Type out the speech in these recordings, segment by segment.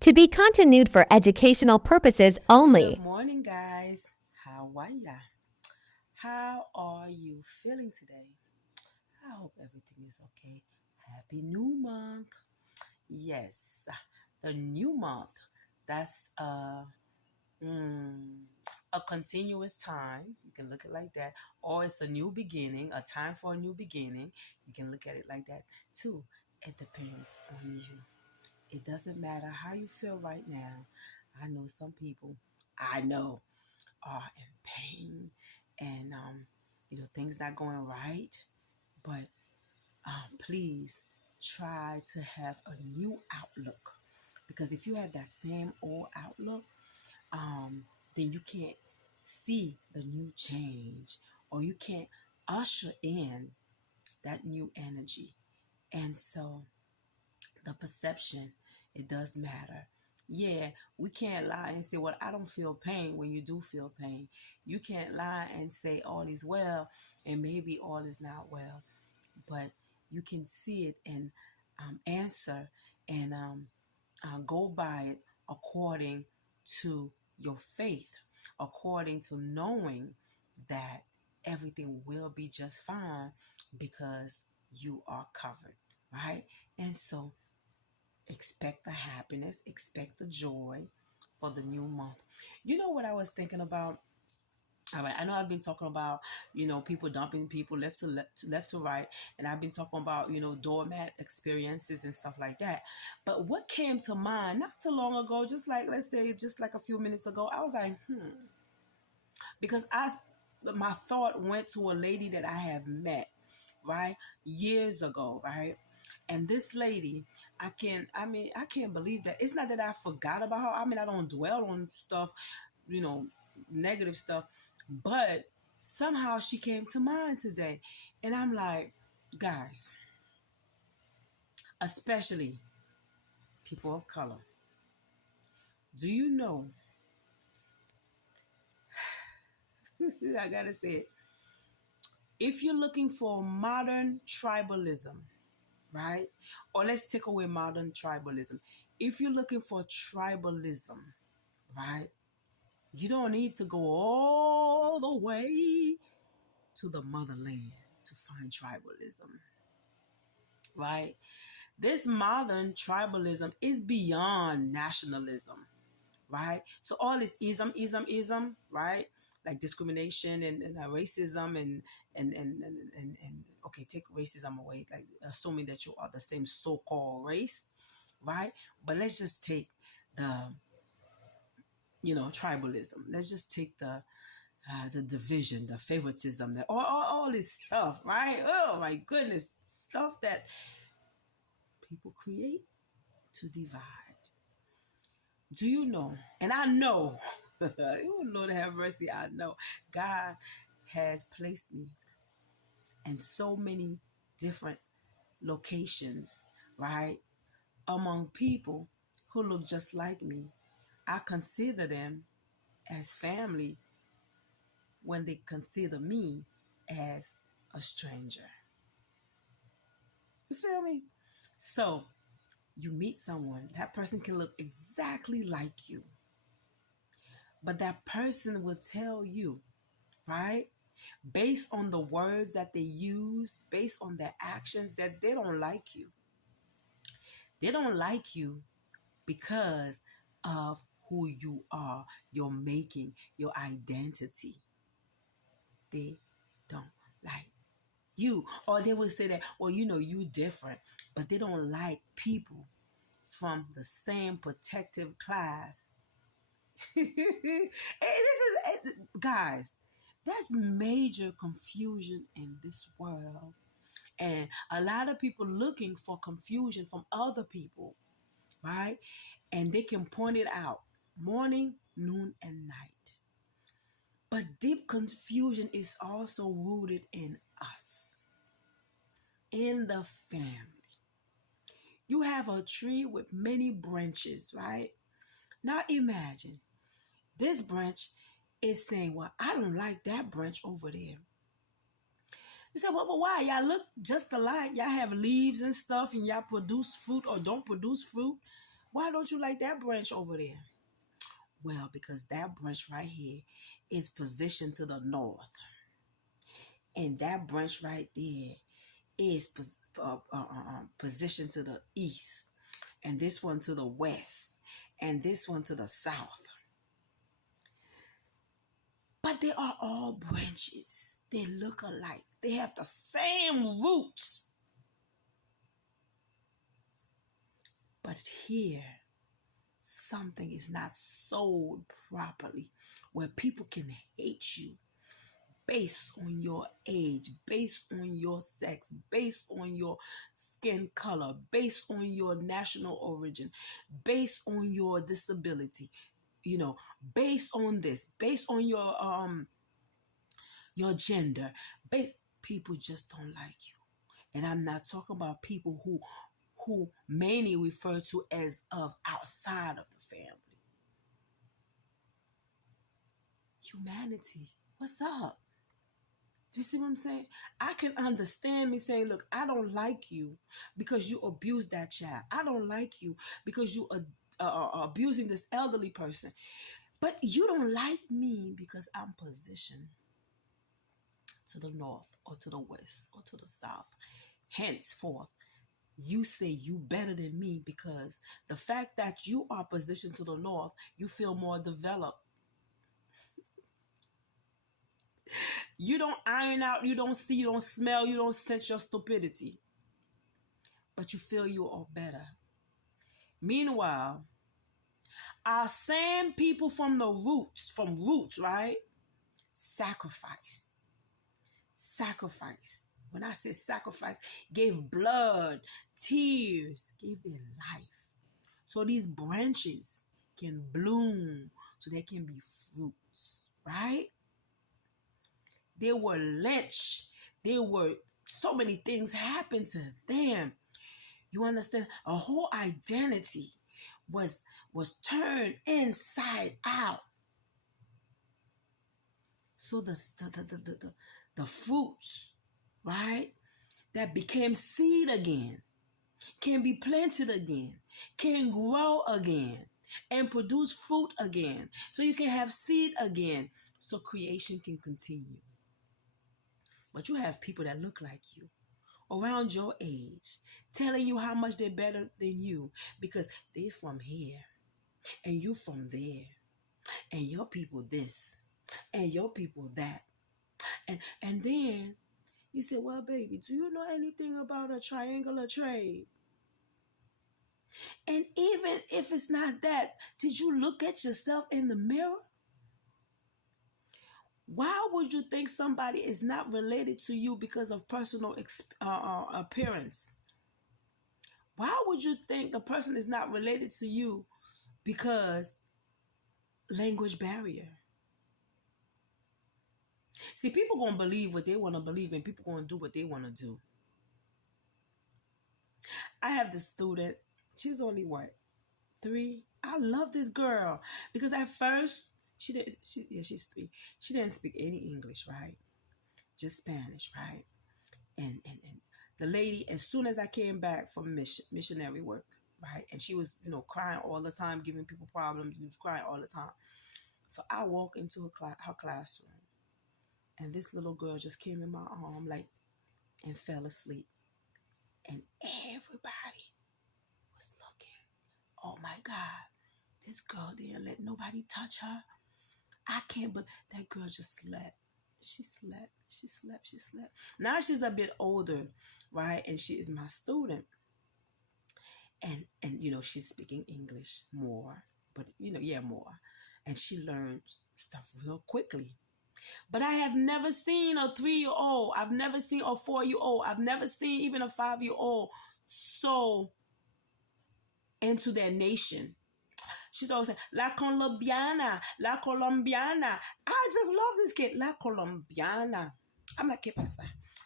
To be continued for educational purposes Good only. morning, guys. How are ya? How are you feeling today? I hope everything is okay. Happy new month. Yes, the new month. That's mm, a continuous time. You can look at it like that. Or it's a new beginning, a time for a new beginning. You can look at it like that too. It depends on you. It doesn't matter how you feel right now. I know some people. I know are in pain and things not going right, but please try to have a new outlook, because if you have that same old outlook, then you can't see the new change, or you can't usher in that new energy. And so the perception, it does matter. Yeah, we can't lie and say, well, I don't feel pain when you do feel pain. You can't lie and say all is well and maybe all is not well. But you can see it and answer and go by it according to your faith, according to knowing that everything will be just fine because you are covered, right? And so expect the happiness, expect the joy for the new month. You know what I was thinking about? All right, I know I've been talking about, people dumping people left to right, and I've been talking about, doormat experiences and stuff like that. But what came to mind not too long ago, just like, let's say, just like a few minutes ago, I was like, because my thought went to a lady that I have met, right, years ago, right? And this lady, I can't believe that. It's not that I forgot about her. I mean, I don't dwell on stuff, you know, negative stuff, but somehow she came to mind today. And I'm like, guys, especially people of color, do you know? I gotta say it. If you're looking for modern tribalism, right? Or let's take away modern tribalism. If you're looking for tribalism, right? You don't need to go all the way to the motherland to find tribalism, right? This modern tribalism is beyond nationalism, right? So all this ism, right? Like discrimination and racism and okay, take racism away, like assuming that you are the same so-called race, right? But let's just take the tribalism. Let's just take the division, the favoritism, all this stuff, right? Oh my goodness, stuff that people create to divide. Do you know? And I know, oh Lord have mercy, I know God has placed me in so many different locations, right? Among people who look just like me. I consider them as family when they consider me as a stranger. You feel me? So you meet someone, that person can look exactly like you, but that person will tell you, right? Based on the words that they use, based on their actions, that they don't like you. They don't like you because of who you are, your making, your identity. They don't like you. Or they will say that, well, you different, but they don't like people from the same protective class. Hey, guys, that's major confusion in this world. And a lot of people looking for confusion from other people, right? And they can point it out morning, noon, and night. But deep confusion is also rooted in us, in the family. You have a tree with many branches, right? Now imagine this branch is saying, well, I don't like that branch over there. He said, well, but why? Y'all look just alike. Y'all have leaves and stuff, and y'all produce fruit or don't produce fruit. Why don't you like that branch over there? Well, because that branch right here is positioned to the north. And that branch right there is positioned to the east. And this one to the west. And this one to the south. But they are all branches. They look alike. They have the same roots. But here, something is not sold properly where people can hate you based on your age, based on your sex, based on your skin color, based on your national origin, based on your disability, based on this, based on your gender. People just don't like you. And I'm not talking about people who many refer to as of outside of the family. Humanity, what's up? You see what I'm saying? I can understand me saying, look, I don't like you because you abused that child. I don't like you because you are abusing this elderly person. But you don't like me because I'm positioned to the north or to the west or to the south. Henceforth, you say you better than me because the fact that you are positioned to the north, you feel more developed. You don't iron out, you don't see, you don't smell, you don't sense your stupidity. But you feel you are better. Meanwhile, our same people from roots, right? Sacrifice. When I say sacrifice, gave blood, tears, gave their life. So these branches can bloom, so there can be fruits, right? They were lynched. So many things happened to them. You understand? A whole identity was turned inside out. So the fruits, right, that became seed again, can be planted again, can grow again, and produce fruit again. So you can have seed again, so creation can continue. But you have people that look like you, around your age, telling you how much they're better than you because they're from here and you from there and your people this and your people that. And then you say, well, baby, do you know anything about a triangular trade? And even if it's not that, did you look at yourself in the mirror? Why would you think somebody is not related to you because of personal appearance? Why would you think a person is not related to you because language barrier? See, people going to believe what they want to believe and people going to do what they want to do. I have this student. She's only what? 3. I love this girl because at first she's 3. She didn't speak any English, right? Just Spanish, right? And the lady, as soon as I came back from missionary work, right? And she was, crying all the time, giving people problems. She was crying all the time. So I walked into her classroom, and this little girl just came in my arm, and fell asleep. And everybody was looking. Oh my God, this girl didn't let nobody touch her. I can't believe that girl just slept. She slept. Now she's a bit older, right? And she is my student. And she's speaking English more, but more. And she learns stuff real quickly. But I have never seen a 3-year-old. I've never seen a 4-year-old. I've never seen even a 5-year-old so into their nation. She's always saying, La Colombiana, La Colombiana. I just love this kid. La Colombiana. I'm like, ¿qué pasa?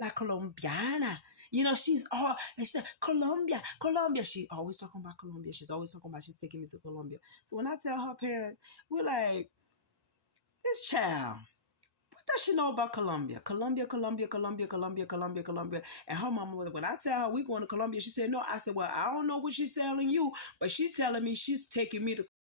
La Colombiana. She's Colombia. She's always talking about Colombia. She's always talking about she's taking me to Colombia. So when I tell her parents, we're like, this child, what does she know about Colombia? Colombia. And her mama, when I tell her we going to Colombia, she said no. I said, well, I don't know what she's telling you, but she's telling me she's taking me to